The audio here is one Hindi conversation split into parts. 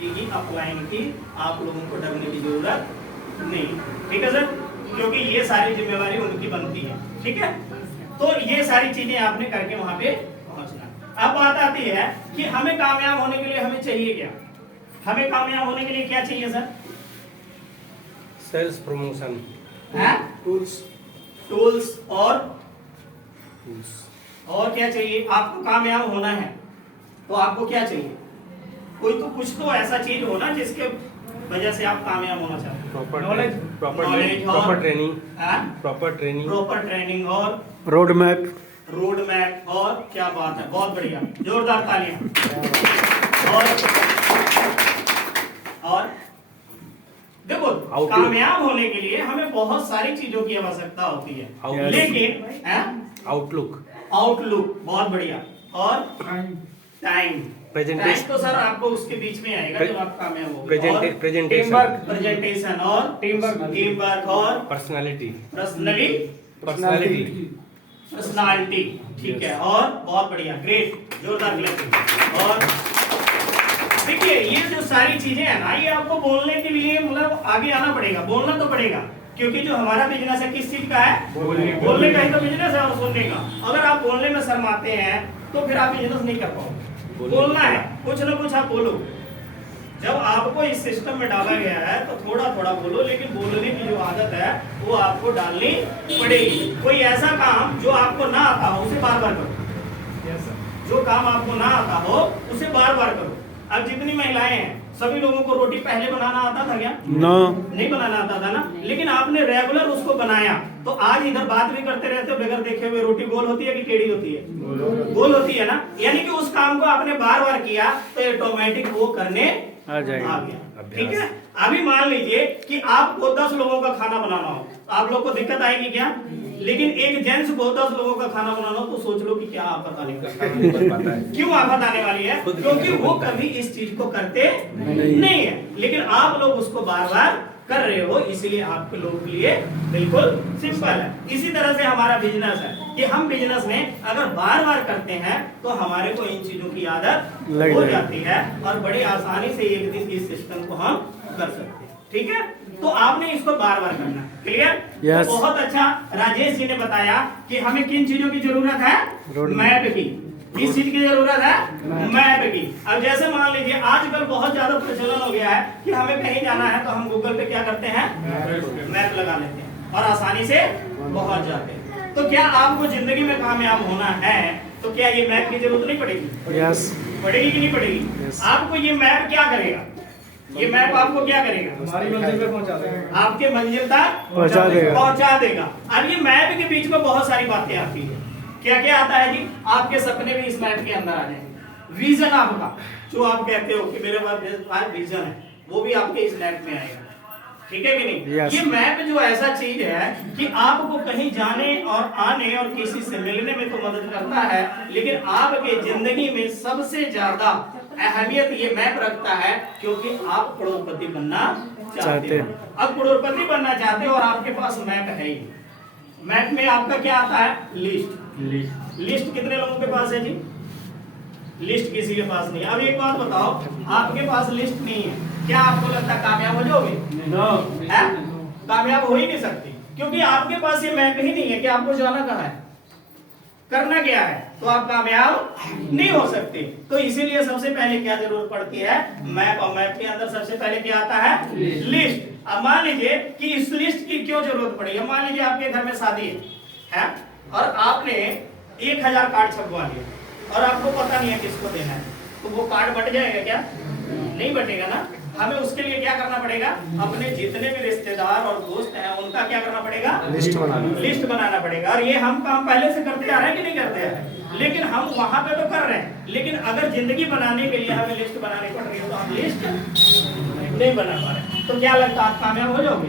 की अपलाइन की आप लोगों को डरने की जरूरत नहीं, ठीक है सर, क्योंकि ये सारी जिम्मेवारी उनकी बनती है, ठीक है। तो ये सारी चीजें आपने करके वहां पे पहुंचना। अब बात आती है कि हमें कामयाब होने के लिए हमें चाहिए क्या? हमें कामयाब होने के लिए क्या चाहिए सर? सेल्स प्रमोशन, टूल्स और क्या चाहिए? आपको कामयाब होना है तो आपको क्या चाहिए? कोई तो कुछ तो ऐसा चीज हो ना जिसके वजह से आप कामयाब होना चाहते हैं। प्रॉपर ट्रेनिंग और रोड मैप और क्या बात है, बहुत बढ़िया, जोरदार तालियां। और देखो कामयाब होने के लिए हमें बहुत सारी चीजों की आवश्यकता होती है, लेकिन आउटलुक बहुत बढ़िया, और टाइम तो सर आपको उसके बीच में आएगा जब आप कामयाब होंगे। प्रेजेंटेशन और टीम वर्क और पर्सनालिटी, ठीक है, और बहुत बढ़िया, ग्रेट, जोरदार क्लैपिंग। और देखिए ये जो सारी चीजें है ना, ये आपको बोलने के लिए मतलब आगे आना पड़ेगा, बोलना तो पड़ेगा, क्योंकि जो हमारा बिजनेस है किस चीज का है? बोलने का ही तो बिजनेस है और सुनने का। अगर आप बोलने में शर्माते हैं तो फिर आप बिजनेस नहीं कर पाओगे। बोलना है, कुछ ना कुछ आप बोलो। जब आपको इस सिस्टम में डाला गया है तो थोड़ा थोड़ा बोलो, लेकिन बोलने की जो आदत है वो आपको डालनी पड़ेगी। कोई ऐसा काम जो आपको ना आता हो उसे बार बार करो। जो काम आपको ना आता हो उसे बार बार करो। अब जितनी महिलाएं हैं, सभी लोगों को रोटी पहले बनाना आता था क्या? नहीं बनाना आता था ना, लेकिन आपने रेगुलर उसको बनाया तो आज इधर बात भी करते रहते हो बगैर देखे हुए। रोटी गोल होती है कि टेढ़ी होती है? गोल होती है ना। यानी कि उस काम को आपने बार बार किया तो ऑटोमेटिक वो करने आ गया, ठीक है। अभी मान लीजिए कि आपको 10 लोगों का खाना बनाना हो, आप लोग को दिक्कत आएगी क्या? लेकिन एक जेंट्स को 10 लोगों का खाना बनाना हो तो सोच लो कि क्या आफत आने वाली है। क्यों आफत आने वाली है? क्योंकि वो कभी इस चीज को करते नहीं है, लेकिन आप लोग उसको बार बार कर रहे हो, इसलिए आपके लोगों के लिए बिल्कुल सिंपल है। इसी तरह से हमारा बिजनेस है कि हम बिजनेस में अगर बार बार करते हैं तो हमारे को इन चीजों की आदत हो जाती है और बड़ी आसानी से एक दिन इस सिस्टम को हम कर सकते हैं, ठीक है। तो आपने इसको बार बार करना, क्लियर? तो बहुत अच्छा राजेश जी ने बताया कि हमें किन चीजों की जरूरत है? मैप की। किस चीज की जरूरत है? मैप की। अब जैसे मान लीजिए आजकल बहुत ज्यादा प्रचलन हो गया है कि हमें कहीं जाना है तो हम गूगल पे क्या करते हैं? मैप लगा लेते हैं और आसानी से पहुंच जाते हैं। तो क्या आपको जिंदगी में कामयाब होना है तो क्या ये मैप की जरूरत नहीं पड़ेगी? पड़ेगी कि नहीं पड़ेगी? आपको ये मैप क्या करेगा? ये मैप आपको क्या करेगा? हमारी मंजिल पे पहुंचा देगा, आपके मंजिल तक पहुंचा देगा। अब ये मैप के बीच में बहुत सारी बातें आती है। क्या क्या आता है जी? आपके सपने भी इस मैप के अंदर आ जाएंगे। विजन आपका, जो आप कहते हो कि मेरे पास विजन है, वो भी आपके इस मैप में आएगा, ठीक है कि नहीं? ये मैप जो ऐसा चीज है कि आपको कहीं जाने और आने और किसी से मिलने में तो मदद करता है, लेकिन आपके जिंदगी में सबसे ज्यादा अहमियत ये मैप रखता है, क्योंकि आप करोड़पति बनना चाहते हो। अब करोड़पति बनना चाहते हो और आपके पास मैप है ही। मैप में आपका क्या आता है? लिस्ट कितने लोगों के पास है जी? लिस्ट किसी के पास नहीं है। अब एक बात बताओ, आपके पास लिस्ट नहीं है, क्या आपको लगता है कामयाब हो जाओगे? कामयाब हो ही नहीं सकते, क्योंकि आपके पास ये मैप ही नहीं है कि आपको जाना कहाँ है, करना क्या है, तो आप कामयाब नहीं हो सकते। तो इसीलिए सबसे पहले क्या जरूरत पड़ती है? मैप। और मैप के अंदर सबसे पहले क्या आता है? लिस्ट। अब मान लीजिए कि इस लिस्ट की क्यों जरूरत पड़ी है? मान लीजिए आपके घर में शादी है और आपने 1000 कार्ड छपवा लिया और आपको पता नहीं है किसको देना है, तो वो कार्ड बट जाएगा क्या? नहीं बटेगा ना। हमें उसके लिए क्या करना पड़ेगा? अपने जितने भी रिश्तेदार और दोस्त हैं उनका क्या करना पड़ेगा? लिस्ट बनाना पड़ेगा। और ये हम काम पहले से करते आ रहे हैं कि नहीं करते हैं? लेकिन हम वहां पे तो कर रहे हैं, लेकिन अगर जिंदगी बनाने के लिए हमें लिस्ट बनानी पड़ रही है तो हम लिस्ट नहीं बना पा रहे, तो क्या लगता है आप कामयाब हो जाओगे?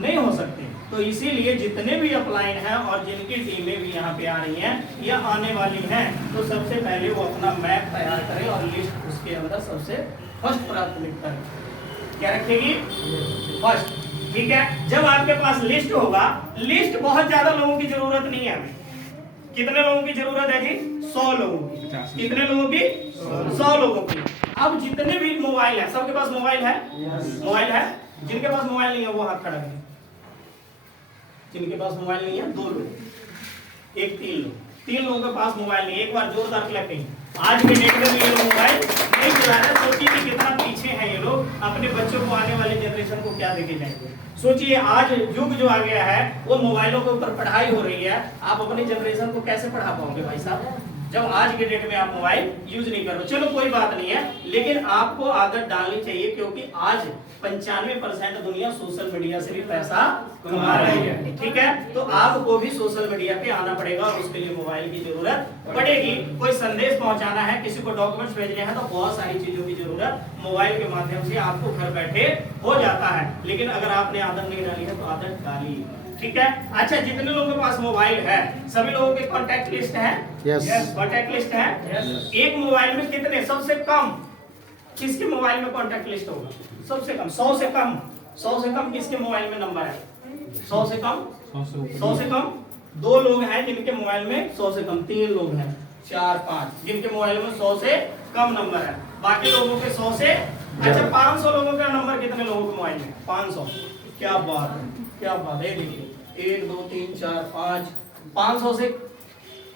नहीं हो सकते। तो इसीलिए जितने भी अपलाइन हैं और जिनकी टीमें भी यहाँ पे आ रही हैं या आने वाली हैं, तो सबसे पहले वो अपना मैप तैयार करें और लिस्ट उसके अंदर सबसे फर्स्ट प्राथमिकता क्या रखेगी? फर्स्ट, ठीक है। जब आपके पास लिस्ट होगा, लिस्ट बहुत ज्यादा लोगों की जरूरत नहीं है हमें। कितने लोगों की जरूरत है जी? 100 लोगों की। कितने लोगों की? 100 लोगों की। अब जितने भी मोबाइल है, सबके पास मोबाइल है? मोबाइल है। जिनके पास मोबाइल नहीं है वो हाथ खड़ा करें। जिनके पास मोबाइल नहीं है 2 लोग, एक 3 लोग, 3 लोगों के पास मोबाइल नहीं। एक बार जोरदार क्लैपिंग। आज के डेट में ये लोग मोबाइल नहीं चला रहे। सोचिए कि कितना पीछे हैं ये लोग, अपने बच्चों को, आने वाले जनरेशन को क्या देके जाएंगे। सोचिए आज युग जो आ गया है वो मोबाइलों के ऊपर पढ़ाई हो रही है, आप अपनी जनरेशन को कैसे पढ़ा पाओगे भाई साहब, जब आज के डेट में आप मोबाइल यूज नहीं कर रहे। चलो कोई बात नहीं है, लेकिन आपको आदत डालनी चाहिए, क्योंकि आज 95% दुनिया सोशल मीडिया से भी पैसा कमा रही है। ठीक है, तो आपको भी सोशल मीडिया पे आना पड़ेगा और उसके लिए मोबाइल की जरूरत पड़ेगी। कोई संदेश पहुंचाना है, किसी को डॉक्यूमेंट्स भेजने हैं, तो बहुत सारी चीजों की जरूरत मोबाइल के माध्यम से आपको घर बैठे हो जाता है। लेकिन अगर आपने आदत नहीं डाली है तो आदत डालिए। ठीक है, अच्छा जितने लोगों के पास मोबाइल है सभी लोगों के कॉन्टैक्ट लिस्ट है? यस, कॉन्टैक्ट लिस्ट है। एक मोबाइल में कितने, सबसे कम किसके मोबाइल में कॉन्टैक्ट लिस्ट होगा? सबसे कम 100 से कम, 100 से कम किसके मोबाइल में नंबर है? 100 से कम, 100 से कम 2 लोग हैं जिनके मोबाइल में 100 से कम, 3 लोग हैं, 4 5 जिनके मोबाइल में 100 से कम नंबर है, बाकी लोगों के 100 से। अच्छा 500 लोगों का नंबर कितने लोगों के मोबाइल में? 500। क्या बात है, क्या बात है। देखिए 1 2 3 4 5, 500 से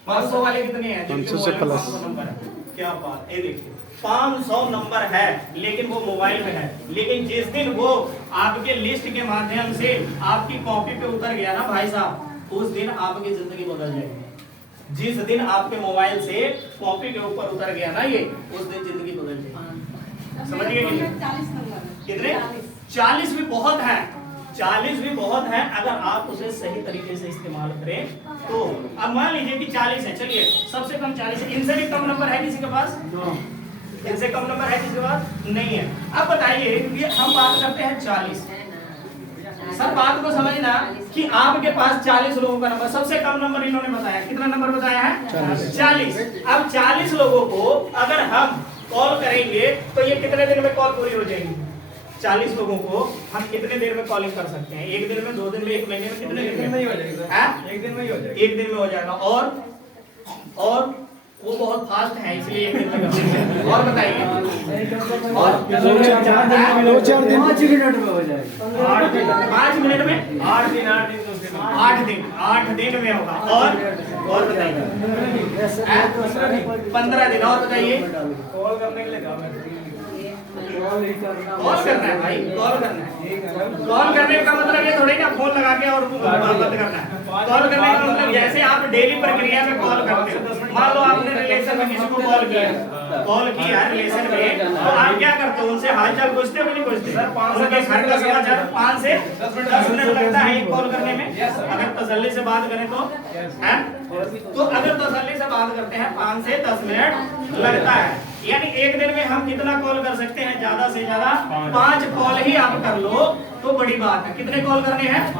500 वाले कितने हैं जिनके मोबाइल में 500 नंबर है? क्या बात है। देखिए 500 नंबर है लेकिन वो मोबाइल में है, लेकिन जिस दिन वो आपके लिस्ट के माध्यम से आपकी कॉपी पे उतर गया ना भाई साहब, उस दिन आपकी जिंदगी बदल जाएगी। जिस दिन आपके मोबाइल से कॉपी के ऊपर उतर गया ना ये, उस दिन जिंदगी बदल जाएगी। समझिए कितने? 40 भी बहुत है, 40 भी बहुत है अगर आप उसे सही तरीके से इस्तेमाल करें तो। अब मान लीजिए कि 40 है, चलिए सबसे कम 40 है, इनसे भी कम नंबर है किसी के पास? इनसे कम नंबर है किसी के पास? नहीं है। अब बताइए कि हम बात करते हैं 40। सर बात को समझना कि आपके पास 40 लोगों का नंबर, सबसे कम नंबर इन्होंने बताया, कितना नंबर बताया है? 40। अब 40 लोगों को अगर हम कॉल करेंगे तो ये कितने दिन में कॉल पूरी हो जाएगी? 40 लोगों को हम कितने देर में कॉलिंग कर सकते हैं? 1 दिन में, 2 दिन में, 1 महीने में, कितने दिन में हो जाएगा? 1 दिन में ही हो जाएगा। 1 दिन में हो जाएगा। और वो बहुत फास्ट है इसलिए 1 दिन में कर देंगे। और बताइए, और 2-4 दिन 5 मिनट में हो जाएगा। 5 मिनट में, 8 दिन में होगा। और बताइए 15 दिन। और बताइए कॉल करने के लिए कॉल करना है भाई, कॉल करना है। कॉल करने का मतलब ये थोड़ी ना फोन लगा के और बंद करना है। कॉल करने का मतलब जैसे आप डेली प्रक्रिया में कॉल करते हो, मान लो आपने रिलेशन में किसी को कॉल किया रिलेशन में, तो आप क्या करते हो? उनसे हालचाल पूछते हो कि नहीं पूछते? उनके घर का समाचार 5 से 10 मिनट लगता है एक कॉल करने में, अगर तसल्ली से बात करें तो है। तो अगर तसल्ली से बात करते हैं 5 से 10 मिनट लगता है। यानी 1 दिन में हम कितना कॉल कर सकते हैं? ज्यादा से ज्यादा 5 कॉल ही आप कर लो तो बड़ी बात है। कितने कॉल करने हैं?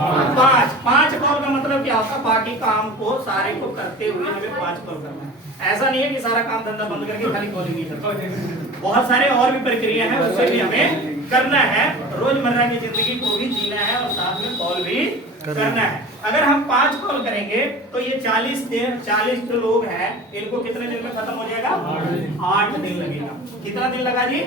5 कॉल का मतलब क्या होता है? बाकी काम को सारे को करते हुए हमें 5 कॉल करना है। ऐसा नहीं है कि सारा काम धंधा बंद करके खाली कॉलिंग ही करते। बहुत सारे और भी प्रक्रिया है, उससे भी हमें करना है। रोजमर्रा की जिंदगी को भी जीना है और साथ में कॉल भी करना है। अगर हम 5 कॉल करेंगे तो ये 40 जो लोग हैं इनको कितने दिन में खत्म हो जाएगा? 8 दिन लगेगा। कितना दिन लगा जी?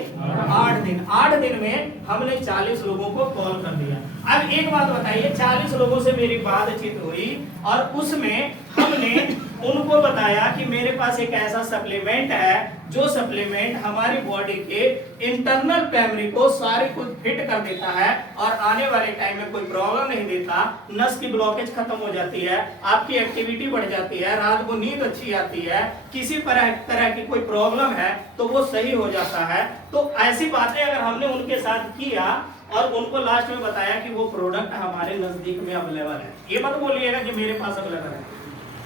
8 दिन। 8 दिन में हमने 40 लोगों को कॉल कर दिया। अब एक बात बताइए, 40 लोगों से मेरी बातचीत हुई और उसमें हमने उनको बताया कि मेरे पास एक ऐसा सप्लीमेंट है जो सप्लीमेंट हमारी बॉडी के इंटरनल मेमोरी को सारे कुछ फिट कर देता है और आने वाले टाइम में कोई प्रॉब्लम नहीं देता। नस की ब्लॉकेज खत्म हो जाती है, आपकी एक्टिविटी बढ़ जाती है, रात को नींद अच्छी आती है, किसी तरह की कोई प्रॉब्लम है तो वो सही हो जाता है। तो ऐसी बातें अगर हमने उनके साथ किया और उनको लास्ट में बताया कि वो प्रोडक्ट हमारे नजदीक में अवेलेबल है। ये मत बोलिएगा कि मेरे पास अवेलेबल है,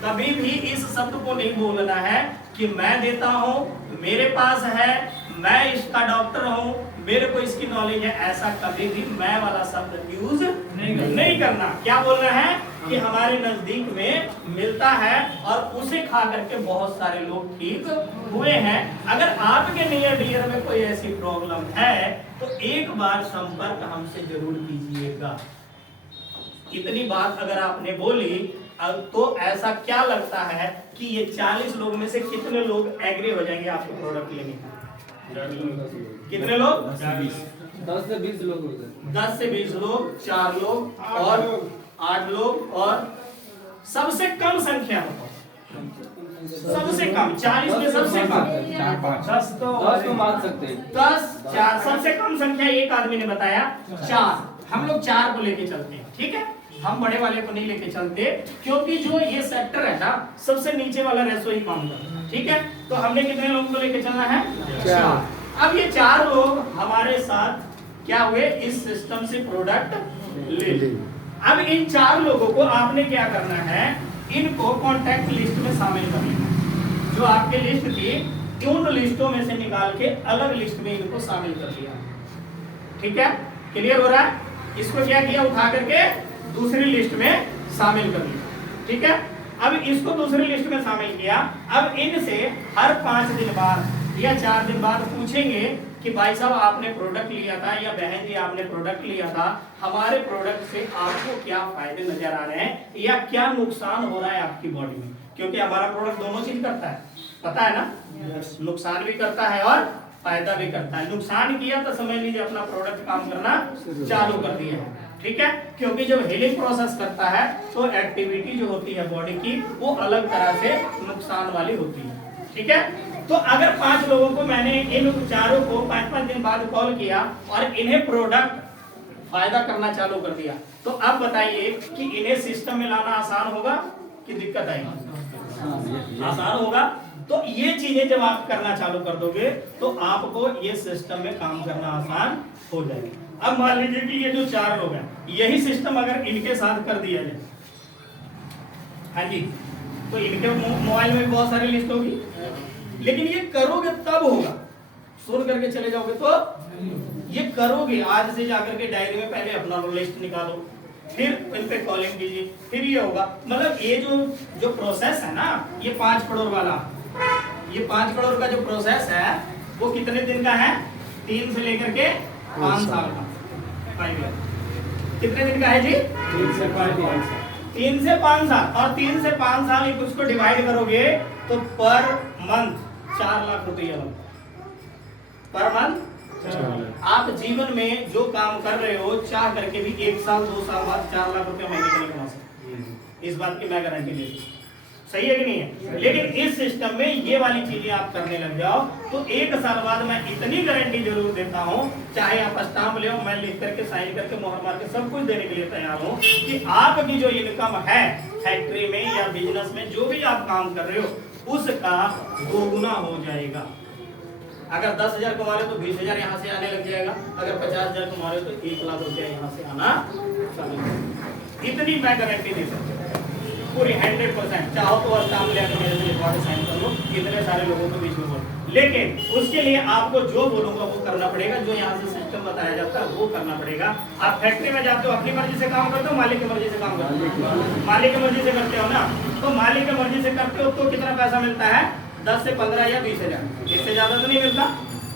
कभी भी इस शब्द को नहीं बोलना है कि मैं देता हूं, मेरे पास है, मैं इसका डॉक्टर हूं, मेरे को इसकी नॉलेज है। ऐसा कभी भी मैं वाला शब्द यूज नहीं करना। क्या बोलना है कि हमारे नजदीक में मिलता है और उसे खा करके बहुत सारे लोग ठीक हुए हैं। अगर आपके नियर डियर में कोई ऐसी प्रॉब्लम है तो एक बार संपर्क हमसे जरूर कीजिएगा। इतनी बात अगर आपने बोली तो ऐसा क्या लगता है कि ये 40 लोग में से कितने लोग एग्री हो जाएंगे आपके प्रोडक्ट लेने? कितने लोग? 10 से 20 लोग होते हैं। 10 से 20 लोग, 4 लोग और 8 लोग, और सबसे कम संख्या बताओ। सबसे कम 40 में सबसे कम 10 तो मान सकते हैं। 10, 4 सबसे कम संख्या एक आदमी ने बताया 4। हम लोग 4 को लेके चलते हैं, ठीक है। हम बड़े वाले को नहीं लेके चलते, क्योंकि जो ये सेक्टर है ना, सबसे नीचे वाला रेशो ही काम करता है, ठीक है। तो हमने कितने लोगों को लेके चलना है? 4। अब ये 4 लोग हमारे साथ क्या हुए? इस सिस्टम से प्रोडक्ट ले। अब इन 4 लोगों को आपने क्या करना है? इनको कॉन्टैक्ट लिस्ट में शामिल कर लेना। जो आपके लिस्ट थी, उन लिस्टों में से निकाल के अलग लिस्ट में इनको शामिल कर लिया, ठीक है। क्लियर हो रहा है? इसको क्या किया? उठा करके दूसरी लिस्ट में शामिल कर लिया, ठीक है। अब इसको दूसरी लिस्ट में शामिल किया। अब इनसे हर 5 दिन बाद या 4 दिन बाद पूछेंगे कि भाई साहब आपने प्रोडक्ट लिया था, या बहन जी आपने प्रोडक्ट लिया था, हमारे प्रोडक्ट से आपको क्या फायदे नजर आ रहे हैं या क्या नुकसान हो रहा है आपकी बॉडी में, क्योंकि हमारा प्रोडक्ट दोनों चीज करता है, पता है ना। नुकसान भी करता है और फायदा भी करता है। नुकसान किया तो समझ लीजिए अपना प्रोडक्ट काम करना चालू कर दिया है, ठीक है। क्योंकि जब हीलिंग प्रोसेस करता है तो एक्टिविटी जो होती है बॉडी की वो अलग तरह से नुकसान वाली होती है, ठीक है। तो अगर 5 लोगों को मैंने इन 4 को 5-5 दिन बाद कॉल किया और इन्हें प्रोडक्ट फायदा करना चालू कर दिया, तो अब बताइए कि इन्हें सिस्टम में लाना आसान होगा कि दिक्कत आएगी? आसान होगा। तो ये चीजें जब आप करना चालू कर दोगे तो आपको ये सिस्टम में काम करना आसान हो जाएगा। अब मान लीजिए कि ये जो 4 लोग हैं, यही सिस्टम अगर इनके साथ कर दिया जाए, हाँ जी, तो इनके मोबाइल में बहुत सारी लिस्ट होगी, लेकिन ये करोगे तब होगा। सुन करके चले जाओगे तो ये करोगे। आज से जाकर के डायरी में पहले अपना लिस्ट निकालो, फिर इन पे कॉलिंग कीजिए, फिर ये होगा। मतलब ये जो प्रोसेस है ना, ये 5 करोड़ वाला, ये 5 करोड़ का जो प्रोसेस है वो कितने दिन का है? 3 से लेकर के 5 साल का, 5 ईयर। कितने दिन का है जी? 3 से 5 साल। 3 से 5 साल। और 3 से 5 साल एक उसको डिवाइड करोगे तो पर मंथ 4 लाख रुपया पर मंथ। आप जीवन में जो काम कर रहे हो, चाह करके भी 1 साल 2 साल बाद 4 लाख रुपया महीने का कमा सकते हैं। इस बात की मैं गारंटी देती हूँ। सही है कि नहीं है? लेकिन इस सिस्टम में ये वाली चीजें आप करने लग जाओ तो 1 साल बाद मैं इतनी गारंटी जरूर देता हूँ, चाहे आप स्टाम्प ले, मैं लिख करके साइन करके मोहर मार के सब कुछ देने के लिए तैयार हूँ कि आपकी जो इनकम है फैक्ट्री में या बिजनेस में जो भी आप काम कर रहे हो उसका 2 गुना हो जाएगा। अगर 10,000 कमा रहे हो तो 20,000 यहाँ से आने लग जाएगा। अगर 50,000 कमा रहे हो तो 1 लाख रुपया यहाँ से आना चालू होगा। इतनी मैं गारंटी दे सकता हूँ पूरी 100%। चाहो तो स्टाम्प ले मेरे से लिखवा के साइन कर लो, इतने सारे लोगों के बीच में बोल। लेकिन उसके लिए आपको जो बोलूंगा वो करना पड़ेगा, जो यहाँ से सिस्टम बताया जाता है वो करना पड़ेगा। आप फैक्ट्री में जाते हो अपनी मर्जी से काम करते हो, मालिक की मर्जी से काम करते हो? मालिक की मर्जी से करते हो ना। तो मालिक की मर्जी से करते हो तो कितना पैसा मिलता है? 10 से 15 या 20,000, इससे ज्यादा तो नहीं मिलता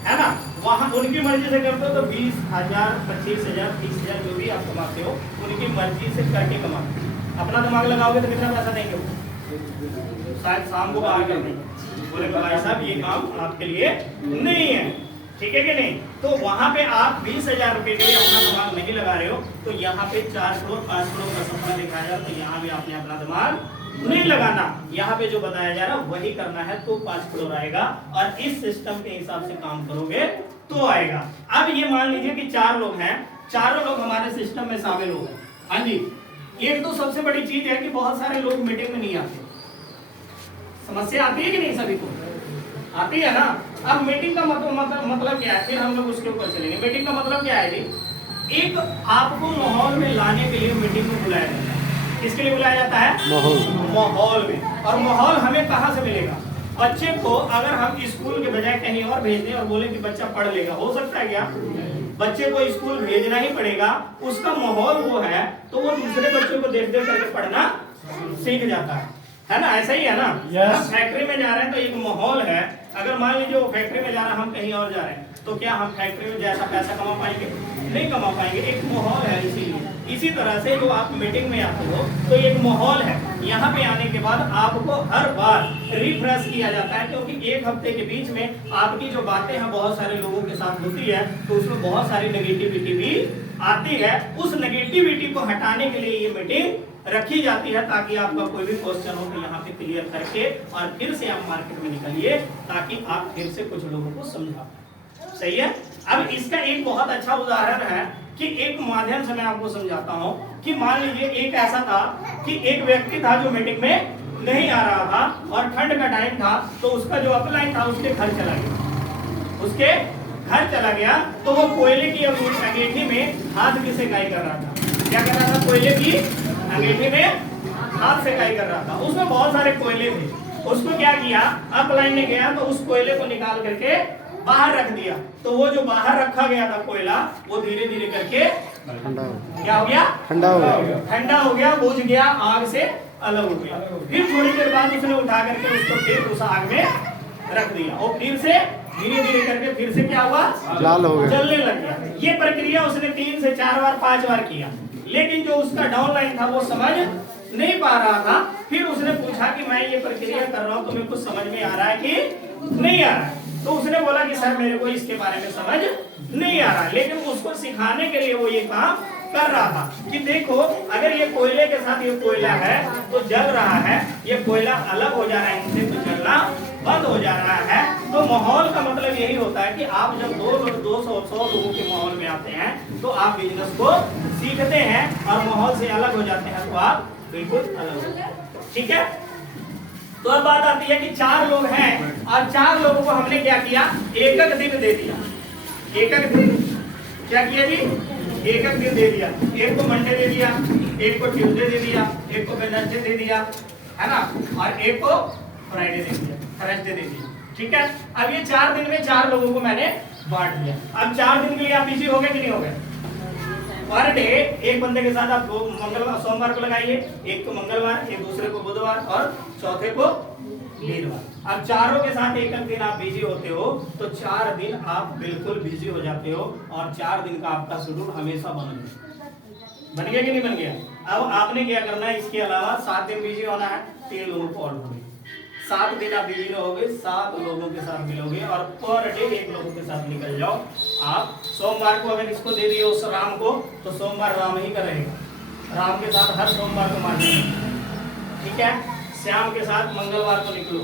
है ना। वहाँ उनकी मर्जी से करते हो तो 20,000, 25,000, 30,000 जो भी आप कमाते हो उनकी मर्जी से करके कमाते हो। अपना दिमाग लगाओगे तो कितना पैसा देंगे वो? शायद शाम को बाहर कर देंगे, बोले भाई साहब ये काम आपके लिए नहीं है, ठीक है कि नहीं। तो वहां पे आप 20,000 रुपए के लिए अपना दिमाग नहीं लगा रहे हो, तो यहाँ पे 4 करोड़ 5 करोड़ का सपना दिखाया जा रहा है, तो यहाँ भी आपने अपना दिमाग नहीं लगाना। यहाँ पे जो बताया जा रहा है वही करना है तो 5 करोड़ आएगा, और इस सिस्टम के हिसाब से काम करोगे तो आएगा। अब ये मान लीजिए कि 4 लोग हैं, चारों लोग हमारे सिस्टम में शामिल हो गए। हाँ जी, एक तो सबसे बड़ी चीज है कि बहुत सारे लोग मीटिंग में नहीं आते। समस्या आती है कि नहीं? सभी को आती है ना। अब मीटिंग का मतलब क्या है? फिर हम लोग उसके ऊपर चलेंगे। मीटिंग का मतलब क्या है जी? एक आपको माहौल में लाने के लिए मीटिंग में बुलाया जाता है। किसके लिए बुलाया जाता है? माहौल में। और माहौल हमें कहाँ से मिलेगा? बच्चे को अगर हम स्कूल के बजाय कहीं और भेज दें और बोले कि बच्चा पढ़ लेगा, हो सकता है क्या? बच्चे को स्कूल भेजना ही पड़ेगा। उसका माहौल वो है तो वो दूसरे बच्चों को देख देख करके पढ़ना सीख जाता है ना। ऐसा ही है ना। yes. फैक्ट्री में जा रहे हैं तो एक माहौल है। अगर मान लीजिए वो फैक्ट्री में जा रहा है, हम कहीं और जा रहे हैं, तो क्या हम फैक्ट्री में जैसा पैसा कमा पाएंगे? नहीं कमा पाएंगे। एक माहौल है, इसीलिए इसी तरह से जो आप मीटिंग में आते हो तो एक माहौल है। यहाँ पे आने के बाद आपको हर बार रिफ्रेश किया जाता है, क्योंकि एक हफ्ते के बीच में आपकी जो बातें हैं बहुत सारे लोगों के साथ होती है, तो उसमें बहुत सारी नेगेटिविटी भी आती है। उस नेगेटिविटी को हटाने के लिए ये मीटिंग रखी जाती है, ताकि आपका कोई भी क्वेश्चन हो तो यहाँ पे क्लियर करके और फिर से आप मार्केट में निकलिए, ताकि आप फिर से कुछ लोगों को समझा। सही है। अब इसका एक बहुत अच्छा उदाहरण है कि एक माध्यम से मैं आपको समझाता हूं कि मान लीजिए एक ऐसा था कि एक व्यक्ति था जो मीटिंग में नहीं आ रहा था और ठंड का टाइम था, तो उसका जो अपलाइन था उसके घर चला गया। उसके घर चला गया तो वो कोयले की अंगीठी में हाथ की सेकाई कर रहा था। क्या कर रहा था? कोयले की अंगीठी में हाथ सेकाई कर रहा था। उसमें बहुत सारे कोयले थे। उसको क्या किया, अपलाइन ने गया तो उस कोयले को निकाल करके बाहर रख दिया। तो वो जो बाहर रखा गया था कोयला, वो धीरे धीरे करके क्या हो गया? ठंडा हो गया। ठंडा हो गया, बुझ गया, आग से अलग हो गया। फिर थोड़ी देर बाद उसने उठा करके उसको फिर उस आग में रख दिया और फिर से धीरे धीरे करके फिर से क्या हुआ? लाल हो गया, जलने लग गया। ये प्रक्रिया उसने 3 से 4 बार 5 बार किया, लेकिन जो उसका डाउनलाइन था वो समझ नहीं पा रहा था। फिर उसने पूछा कि मैं ये प्रक्रिया कर रहा हूँ, तुम्हें कुछ समझ में आ रहा है कि नहीं आ रहा है? तो उसने बोला कि सर मेरे को इसके बारे में समझ नहीं आ रहा, लेकिन उसको सिखाने के लिए वो ये काम कर रहा था कि देखो अगर ये कोयले के साथ ये कोयला है तो जल रहा है, ये कोयला अलग हो जा रहा है इनसे तो जलना बंद हो जा रहा है। तो माहौल का मतलब यही होता है कि आप जब 200-100 लोगों के माहौल में आते हैं तो आप बिजनेस को सीखते हैं और माहौल से अलग हो जाते हैं तो आप बिल्कुल अलग हो जाते हैं। ठीक है। तो अब बात आती है कि 4 लोग हैं और 4 लोगों को हमने क्या किया? एक दिन दे दिया। एक दिन क्या किया जी? एक दिन दे दिया। एक को मंडे दे दिया, एक को ट्यूसडे दे दिया, एक को वेडनेसडे दे दिया, है ना, और एक को फ्राइडे दे दिया, थर्सडे दे दिया। ठीक है। अब ये 4 दिन में 4 लोगों को मैंने बांट दिया। अब 4 दिन के लिए आप बिजी हो गए कि नहीं हो गए? पर डे एक बंदे के साथ आप मंगलवार सोमवार को लगाइए, एक को मंगलवार, एक दूसरे को बुधवार और चौथे को वीरवार। अब चारों के साथ एक दिन आप बिजी होते हो तो 4 दिन आप बिल्कुल बिजी हो जाते हो और 4 दिन का आपका शेड्यूल हमेशा बन गया कि नहीं बन गया? अब आपने क्या करना है, इसके अलावा 7 दिन बिजी होना है, 3 लोगों को और ढूंढिए। 7 दिन आप बिजी रहोगे, 7 लोगों के साथ मिलोगे और पर डे 1 लोगों के साथ निकल जाओ। आप सोमवार को अगर इसको दे दिए उस राम को, तो सोमवार राम ही का रहेगा। राम के साथ हर सोमवार को मार्केट। ठीक है। श्याम के साथ मंगलवार को निकलो,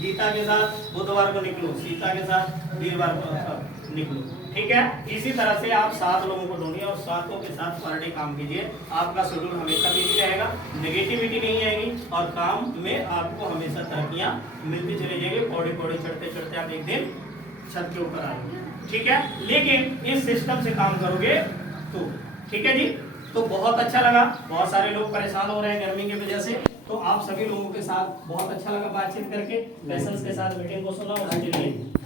गीता के साथ बुधवार को निकलो, सीता के साथ वीरवार को निकलो। ठीक है। इसी तरह से आप 7 लोगों को ढूंढिए और 7 के साथ पर डे काम कीजिए। आपका शेड्यूल हमेशा बिजी रहेगा, नेगेटिविटी नहीं आएगी और काम में आपको हमेशा तरक्कियां मिलती चली जाएगी। पौड़ी पौड़ी चढ़ते चढ़ते आप एक दिन छत के ऊपर आएंगे। ठीक है। लेकिन इस सिस्टम से काम करोगे तो ठीक है जी। तो बहुत अच्छा लगा। बहुत सारे लोग परेशान हो रहे हैं गर्मी की वजह से, तो आप सभी लोगों के साथ बहुत अच्छा लगा बातचीत करके। पेशेंस के साथ मीटिंग को सुना, उसके लिए